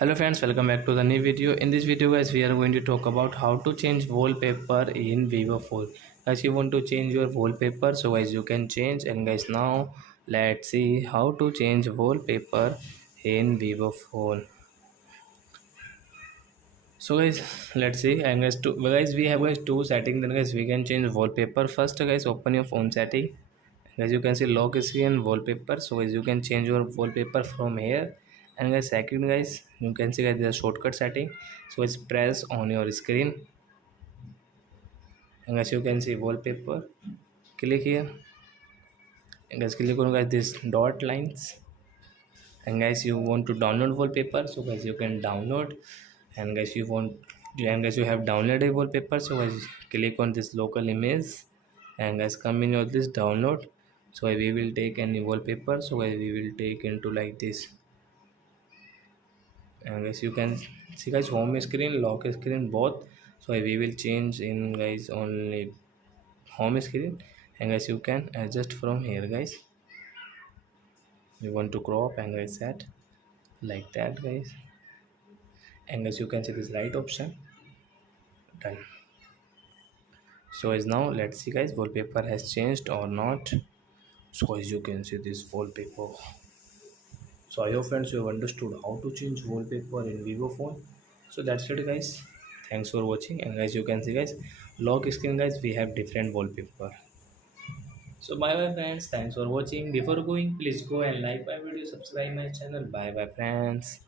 Hello friends, welcome back to the new video. In this video guys, we are going to talk about how to change wallpaper in Vivo phone. Guys, you want to change your wallpaper, so guys you can change. And guys, now let's see how to change wallpaper in Vivo phone. So guys, let's see. And guys, we have guys two settings. Then guys, we can change wallpaper. First guys, open your phone setting. As you can see, lock screen wallpaper. So guys, you can change your wallpaper from here. And guys, second guys, you can see guys, the shortcut setting. So guys, press on your screen. And as you can see, wallpaper, click here. And guys, click on guys this dot lines. And guys, you want to download wallpaper, so guys you can download. And guys, you have downloaded wallpaper, so guys click on this local image. And guys, come in your this download. So we will take any wallpaper, so guys we will take into like this. And guys, you can see guys, home screen, lock screen, both. So we will change in guys only home screen. And guys, you can adjust from here guys. You want to crop and guys set like that guys. And as you can see this right option, done. So as now let's see guys, wallpaper has changed or not. So as you can see this wallpaper. So I hope friends you have understood how to change wallpaper in Vivo phone. So that's it guys, thanks for watching. And as you can see guys, lock screen guys, we have different wallpaper. So bye bye friends, thanks for watching. Before going, please go and like my video, subscribe my channel. Bye bye friends.